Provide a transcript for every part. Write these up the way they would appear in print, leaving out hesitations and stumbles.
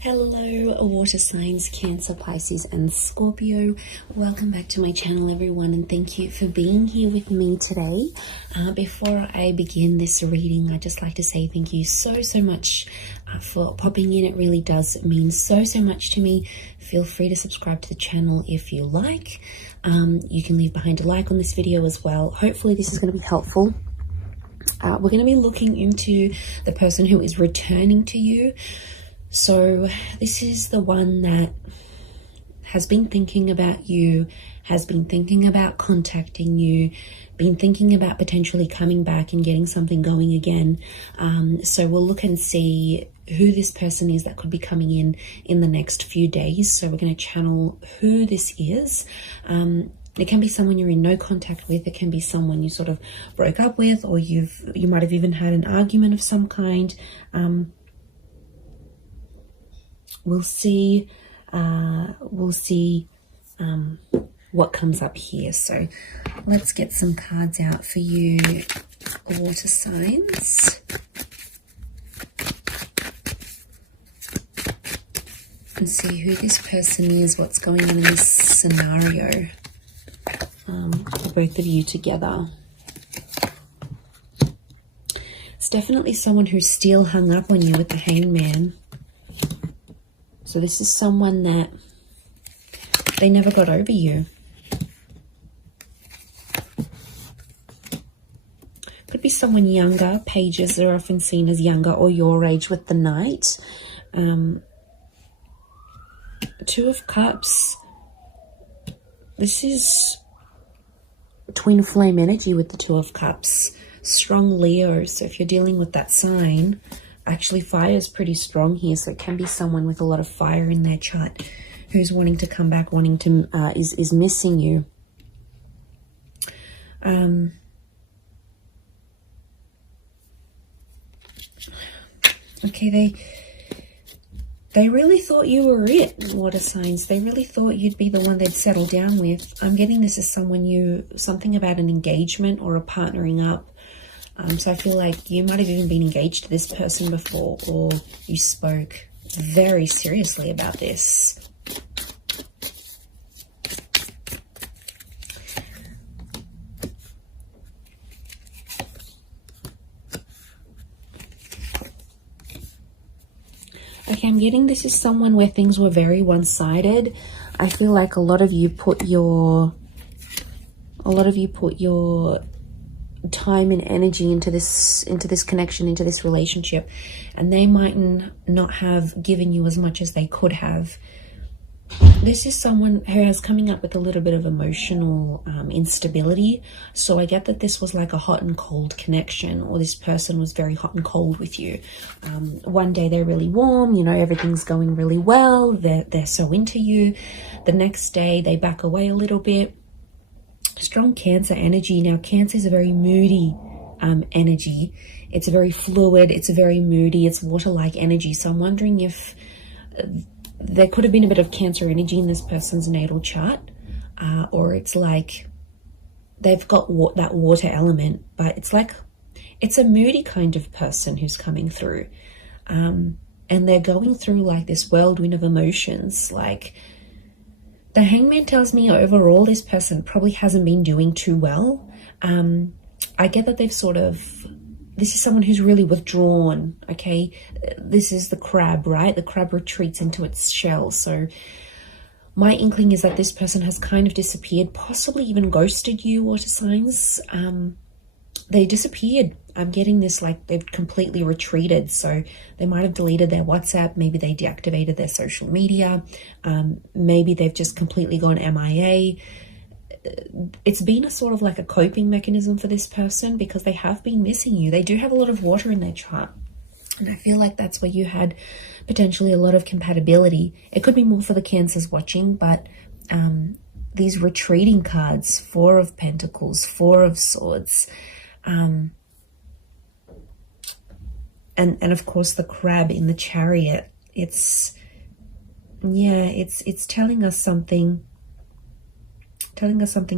Hello, water signs, Cancer, Pisces, and Scorpio. Welcome back to my channel, everyone, and thank you for being here with me today. Before I begin this reading, I'd just like to say thank you so much for popping in. It really does mean so much to me. Feel free to subscribe to the channel if you like. You can leave behind a like on this video as well. Hopefully this is going to be helpful. We're going to be looking into the person who is returning to you. So this is the one that has been thinking about you, has been thinking about contacting you, been thinking about potentially coming back and getting something going again. So we'll look and see who this person is that could be coming in the next few days. So we're going to channel who this is. It can be someone you're in no contact with. It can be someone you sort of broke up with, or you might have even had an argument of some kind. We'll see what comes up here. So let's get some cards out for you, water signs, and see who this person is, what's going on in this scenario for both of you together. It's definitely someone who's still hung up on you with the Hangman. So this is someone that they never got over you. Could be someone younger. Pages are often seen as younger or your age with the Knight. Two of Cups. This is twin flame energy with the Two of Cups. Strong Leo. So if you're dealing with that sign, actually fire is pretty strong here, so it can be someone with a lot of fire in their chart who's wanting to come back, wanting to is missing you. Okay, they really thought you were it, water signs. They really thought you'd be the one they'd settle down with. I'm getting this as something about an engagement or a partnering up. So I feel like you might have even been engaged to this person before, or you spoke very seriously about this. Okay, I'm getting this is someone where things were very one-sided. I feel like a lot of you put your time and energy into this connection, into this relationship, and they might not have given you as much as they could have. This is someone who is coming up with a little bit of emotional instability. So I get that this was like a hot and cold connection, or this person was very hot and cold with you. One day they're really warm, you know, everything's going really well, they're so into you. The next day they back away a little bit. Strong Cancer energy. Now, Cancer is a very moody energy. It's very fluid. It's very moody. It's water-like energy. So I'm wondering if there could have been a bit of Cancer energy in this person's natal chart, or it's like they've got that water element, but it's a moody kind of person who's coming through, and they're going through like this whirlwind of emotions. Like, the Hangman tells me overall this person probably hasn't been doing too well. I get that this is someone who's really withdrawn, okay? This is the crab, right? The crab retreats into its shell. So my inkling is that this person has kind of disappeared, possibly even ghosted you, water signs. They disappeared. I'm getting this like they've completely retreated. So they might have deleted their WhatsApp. Maybe they deactivated their social media. Maybe they've just completely gone MIA. It's been a sort of like a coping mechanism for this person because they have been missing you. They do have a lot of water in their chart. And I feel like that's where you had potentially a lot of compatibility. It could be more for the Cancers watching, but these retreating cards, Four of Pentacles, Four of Swords, and of course the crab in the Chariot. It's telling us something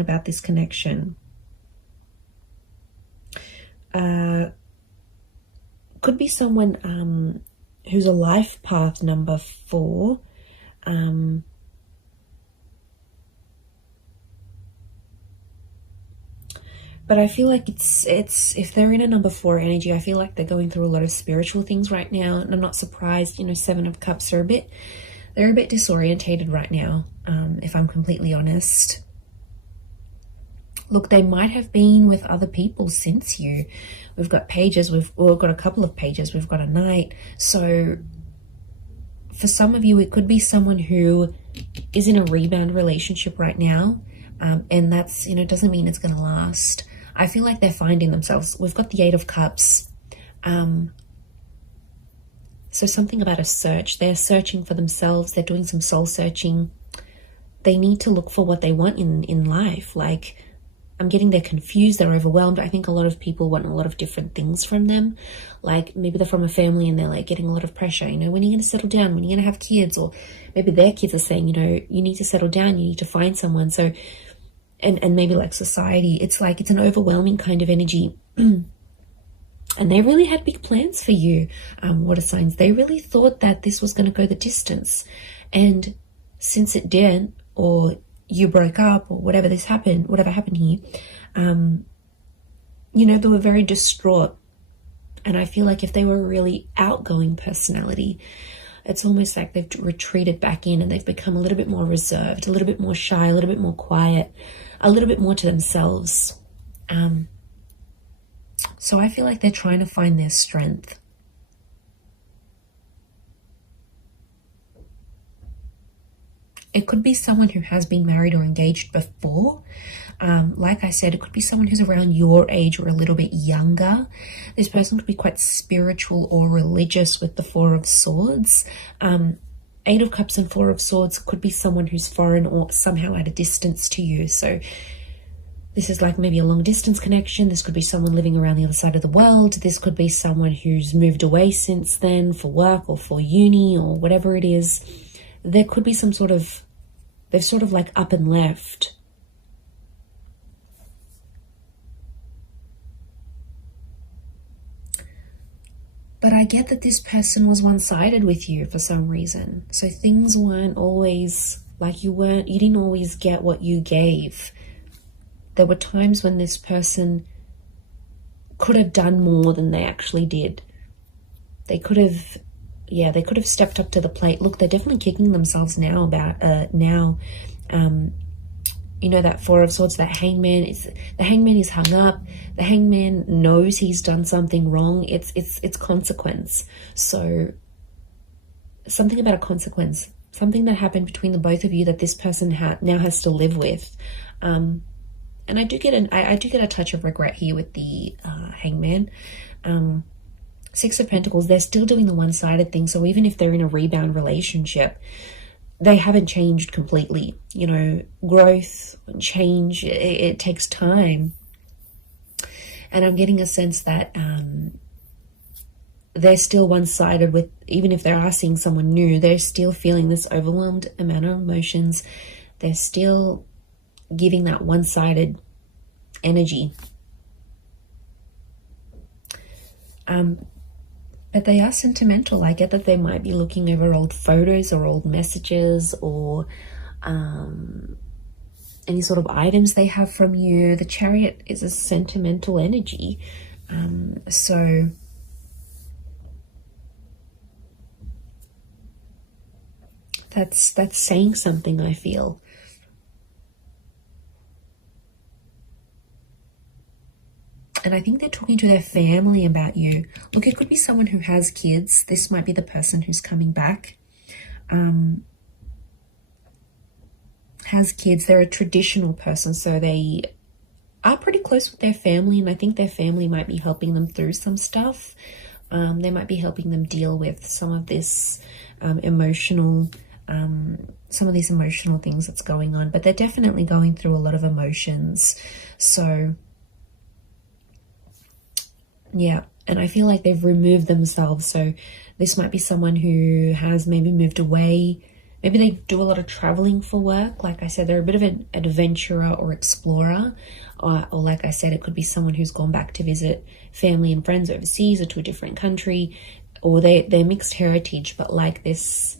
about this connection. Could be someone who's a life path number 4. But I feel like it's if they're in a number 4 energy, I feel like they're going through a lot of spiritual things right now. And I'm not surprised, 7 of Cups are they're a bit disorientated right now, if I'm completely honest. Look, they might have been with other people since you. We've got pages, we've got a couple of pages, we've got a knight. So for some of you, it could be someone who is in a rebound relationship right now. And that's, doesn't mean it's going to last. I feel like they're finding themselves. We've got the 8 of Cups. So something about a search. They're searching for themselves. They're doing some soul searching. They need to look for what they want in life. Like, I'm getting they're confused, they're overwhelmed. I think a lot of people want a lot of different things from them. Like, maybe they're from a family and they're like getting a lot of pressure. When are you going to settle down? When are you going to have kids? Or maybe their kids are saying, you need to settle down. You need to find someone. So, and maybe like society, it's like, it's an overwhelming kind of energy. And they really had big plans for you, water signs. They really thought that this was going to go the distance. And since it didn't, or you broke up, or whatever happened here, they were very distraught. And I feel like if they were a really outgoing personality, it's almost like they've retreated back in and they've become a little bit more reserved, a little bit more shy, a little bit more quiet, a little bit more to themselves. So I feel like they're trying to find their strength. It could be someone who has been married or engaged before. Like I said, it could be someone who's around your age or a little bit younger. This person could be quite spiritual or religious with the 4 of Swords. 8 of Cups and 4 of Swords could be someone who's foreign or somehow at a distance to you. So this is like maybe a long distance connection. This could be someone living around the other side of the world. This could be someone who's moved away since then for work or for uni or whatever it is. There could be some sort of, they've sort of like up and left. But I get that this person was one-sided with you for some reason. So things weren't always like you didn't always get what you gave. There were times when this person could have done more than they actually did. They could have stepped up to the plate. Look, they're definitely kicking themselves now about that 4 of Swords, that Hangman. The Hangman is hung up. The Hangman knows he's done something wrong. It's consequence. So something about a consequence, something that happened between the both of you that this person now has to live with. And I do get a touch of regret here with the Hangman. 6 of Pentacles, they're still doing the one-sided thing. So even if they're in a rebound relationship, they haven't changed completely. Growth and change, it takes time. And I'm getting a sense that they're still one-sided with, even if they are seeing someone new, they're still feeling this overwhelmed amount of emotions. They're still giving that one-sided energy. But they are sentimental. I get that they might be looking over old photos or old messages or any sort of items they have from you. The Chariot is a sentimental energy. So that's saying something, I feel. And I think they're talking to their family about you. Look, it could be someone who has kids. This might be the person who's coming back. Has kids. They're a traditional person, so they are pretty close with their family, and I think their family might be helping them through some stuff. They might be helping them deal with some of this emotional things that's going on, but they're definitely going through a lot of emotions. So yeah, and I feel like they've removed themselves. So this might be someone who has maybe moved away. Maybe they do a lot of traveling for work. Like I said, they're a bit of an adventurer or explorer. Or like I said, it could be someone who's gone back to visit family and friends overseas or to a different country. or they're mixed heritage, but like this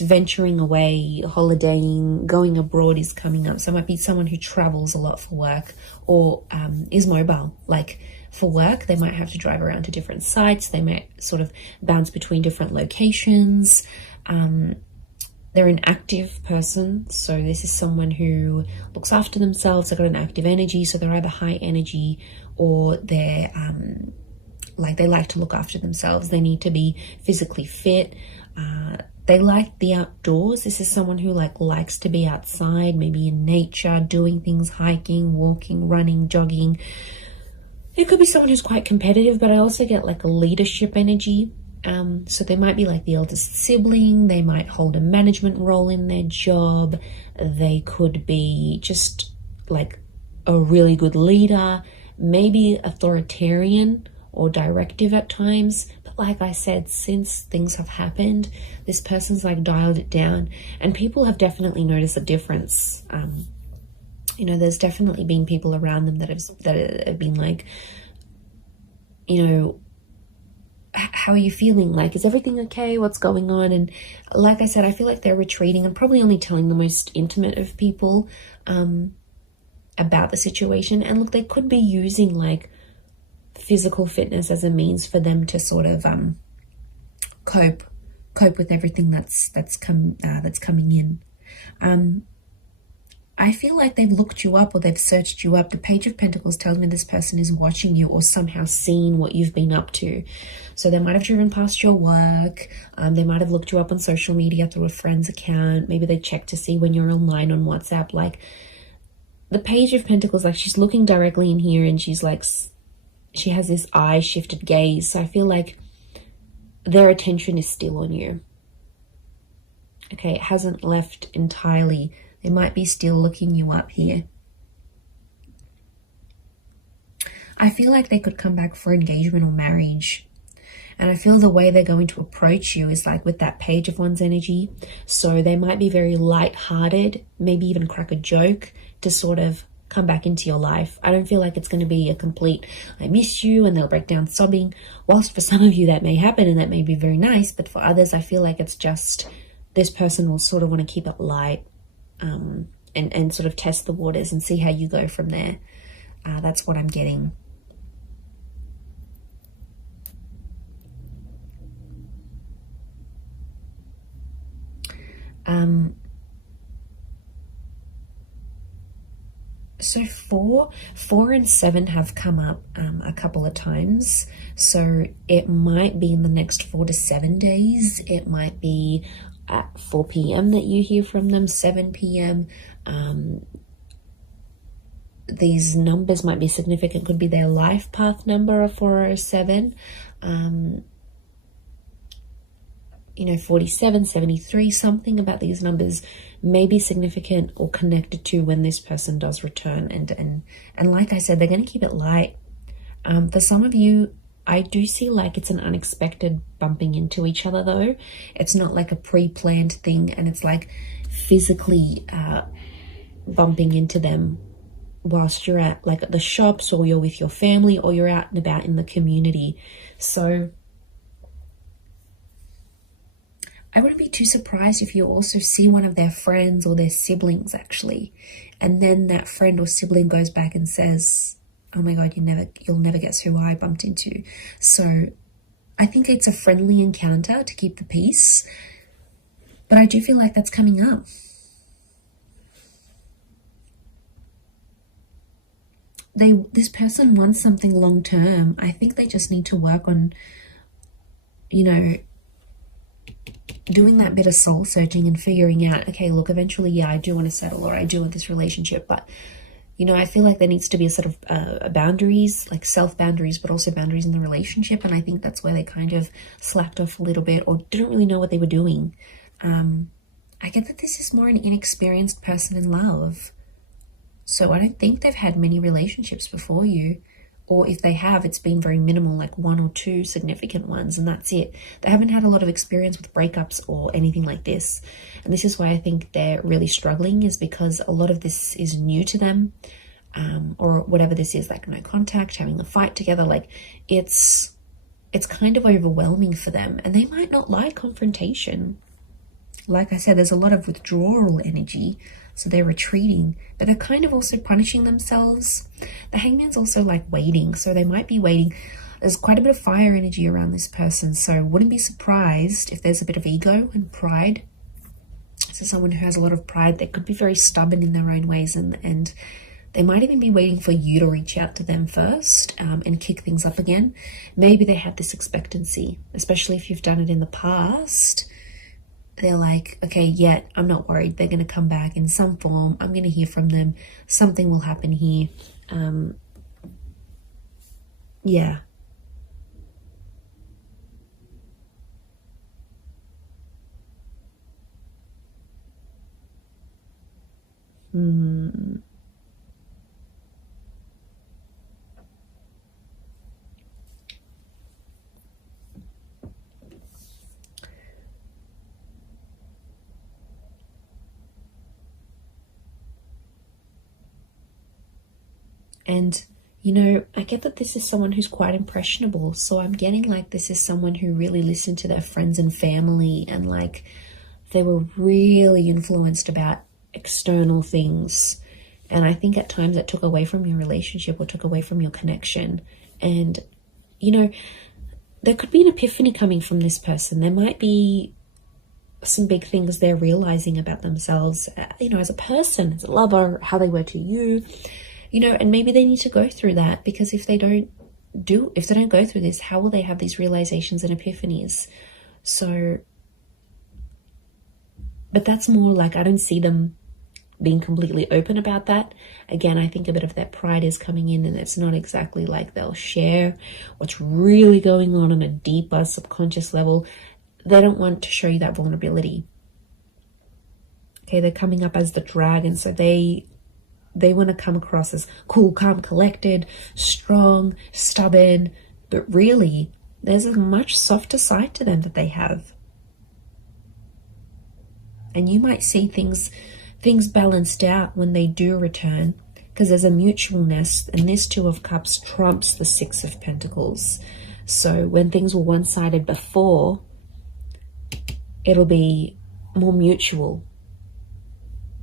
venturing away, holidaying, going abroad is coming up. So it might be someone who travels a lot for work, or is mobile. Like for work, they might have to drive around to different sites. They might sort of bounce between different locations. They're an active person. So this is someone who looks after themselves. They've got an active energy. So they're either high energy, or they're like they like to look after themselves. They need to be physically fit. They like the outdoors. This is someone who likes to be outside, maybe in nature, doing things, hiking, walking, running, jogging. It could be someone who's quite competitive, but I also get like a leadership energy. So they might be like the eldest sibling. They might hold a management role in their job. They could be just like a really good leader, maybe authoritarian or directive at times. Like I said, since things have happened, this person's like dialed it down, and people have definitely noticed a difference. You know, there's definitely been people around them that have been like, you know, how are you feeling? Like, is everything okay? What's going on? And like I said, I feel like they're retreating and probably only telling the most intimate of people about the situation. And look, they could be using like physical fitness as a means for them to sort of cope with everything that's coming in. I feel like they've looked you up, or they've searched you up. The Page of Pentacles tells me this person is watching you, or somehow seen what you've been up to. So they might have driven past your work. They might have looked you up on social media through a friend's account. Maybe they checked to see when you're online on WhatsApp. Like the Page of Pentacles, like she's looking directly in here, and she's like, she has this eye shifted gaze. So I feel like their attention is still on you. Okay, it hasn't left entirely. They might be still looking you up here. I feel like they could come back for engagement or marriage. And I feel the way they're going to approach you is like with that Page of Wands energy. So they might be very light-hearted, maybe even crack a joke to sort of come back into your life. I don't feel like it's going to be a complete I miss you and they'll break down sobbing. Whilst for some of you that may happen and that may be very nice, but for others I feel like it's just this person will sort of want to keep it light and sort of test the waters and see how you go from there. That's what I'm getting. So 4 and 7 have come up a couple of times. So it might be in the next 4 to 7 days. It might be at 4 p.m. that you hear from them, 7 p.m. These numbers might be significant. Could be their life path number of 4 or 7. 47, 73, something about these numbers may be significant or connected to when this person does return. And like I said, they're going to keep it light. For some of you, I do see like it's an unexpected bumping into each other though. It's not like a pre-planned thing, and it's like physically bumping into them whilst you're at like the shops, or you're with your family, or you're out and about in the community. So I wouldn't be too surprised if you also see one of their friends or their siblings actually, and then that friend or sibling goes back and says, oh my God, you'll never guess who I bumped into. So I think it's a friendly encounter to keep the peace, but I do feel like that's coming up. This person wants something long term. I think they just need to work on, doing that bit of soul searching and figuring out, okay, look, eventually, yeah, I do want to settle, or I do want this relationship, but I feel like there needs to be a sort of boundaries, like self-boundaries, but also boundaries in the relationship. And I think that's where they kind of slacked off a little bit, or didn't really know what they were doing. I get that this is more an inexperienced person in love. So I don't think they've had many relationships before you. Or if they have, it's been very minimal, like 1 or 2 significant ones, and that's it. They haven't had a lot of experience with breakups or anything like this. And this is why I think they're really struggling, is because a lot of this is new to them, or whatever this is, like no contact, having a fight together. Like it's it's kind of overwhelming for them, and they might not like confrontation. Like I said, there's a lot of withdrawal energy, so they're retreating, but they're kind of also punishing themselves. The Hangman's also like waiting, so they might be waiting. There's quite a bit of fire energy around this person, so wouldn't be surprised if there's a bit of ego and pride. So someone who has a lot of pride, they could be very stubborn in their own ways, and they might even be waiting for you to reach out to them first and kick things up again. Maybe they had this expectancy, especially if you've done it in the past. They're like, okay, yeah, I'm not worried. They're going to come back in some form. I'm going to hear from them. Something will happen here. Yeah. And, you know, I get that this is someone who's quite impressionable. So I'm getting like this is someone who really listened to their friends and family, and like they were really influenced about external things. And I think at times that took away from your relationship or took away from your connection. And, you know, there could be an epiphany coming from this person. There might be some big things they're realizing about themselves, you know, as a person, as a lover, how they were to you. You know, and maybe they need to go through that, because if they don't go through this, how will they have these realizations and epiphanies? So, but that's more like, I don't see them being completely open about that. Again, I think a bit of that pride is coming in, and it's not exactly like they'll share what's really going on a deeper subconscious level. They don't want to show you that vulnerability. Okay, they're coming up as the dragon, so they want to come across as cool, calm, collected, strong, stubborn, but really there's a much softer side to them that they have. And you might see things balanced out when they do return, because there's a mutualness, and this Two of Cups trumps the Six of Pentacles. So when things were one-sided before, it'll be more mutual.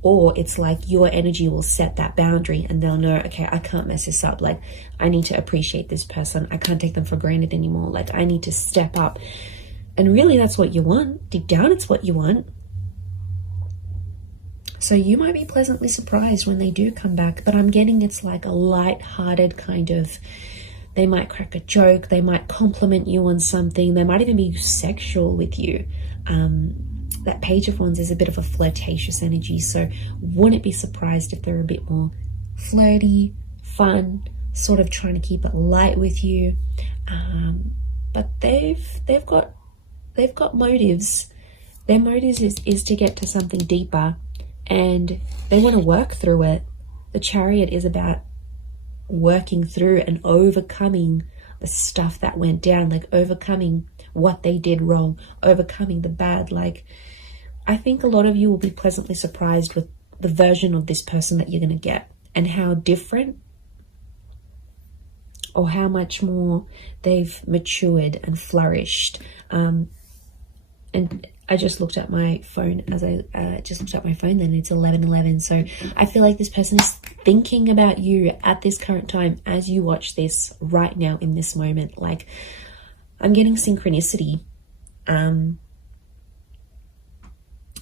Or it's like your energy will set that boundary, and they'll know, okay, I can't mess this up. Like, I need to appreciate this person. I can't take them for granted anymore. Like, I need to step up. And really, that's what you want. Deep down, it's what you want. So you might be pleasantly surprised when they do come back. But I'm getting it's like a light-hearted kind of, they might crack a joke. They might compliment you on something. They might even be sexual with you. That Page of Wands is a bit of a flirtatious energy, so wouldn't be surprised if they're a bit more flirty, fun, sort of trying to keep it light with you. But they've got motives. Their motives is to get to something deeper, and they want to work through it. The Chariot is about working through and overcoming the stuff that went down, like overcoming what they did wrong, overcoming the bad. Like, I think a lot of you will be pleasantly surprised with the version of this person that you're going to get, and how different or how much more they've matured and flourished. And I just looked at my phone then it's 11:11. So I feel like this person is thinking about you at this current time as you watch this right now in this moment. Like, I'm getting synchronicity.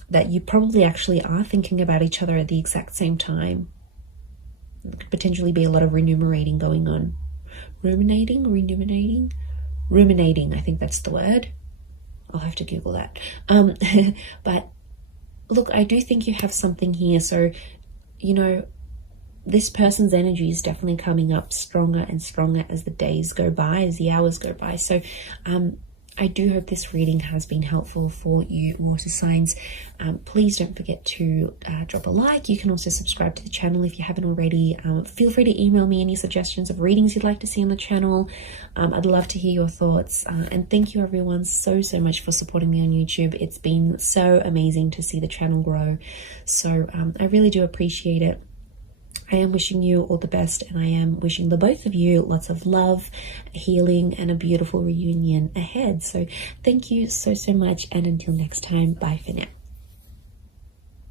That you probably actually are thinking about each other at the exact same time. There could potentially be a lot of ruminating going on. Ruminating, I think that's the word. I'll have to Google that. But look, I do think you have something here. So, you know, this person's energy is definitely coming up stronger and stronger as the days go by, as the hours go by. So, I do hope this reading has been helpful for you, water signs. Please don't forget to drop a like. You can also subscribe to the channel if you haven't already. Feel free to email me any suggestions of readings you'd like to see on the channel. I'd love to hear your thoughts. And thank you everyone so much for supporting me on YouTube. It's been so amazing to see the channel grow. So I really do appreciate it. I am wishing you all the best, and I am wishing the both of you lots of love, healing, and a beautiful reunion ahead. So thank you so much, and until next time, bye for now.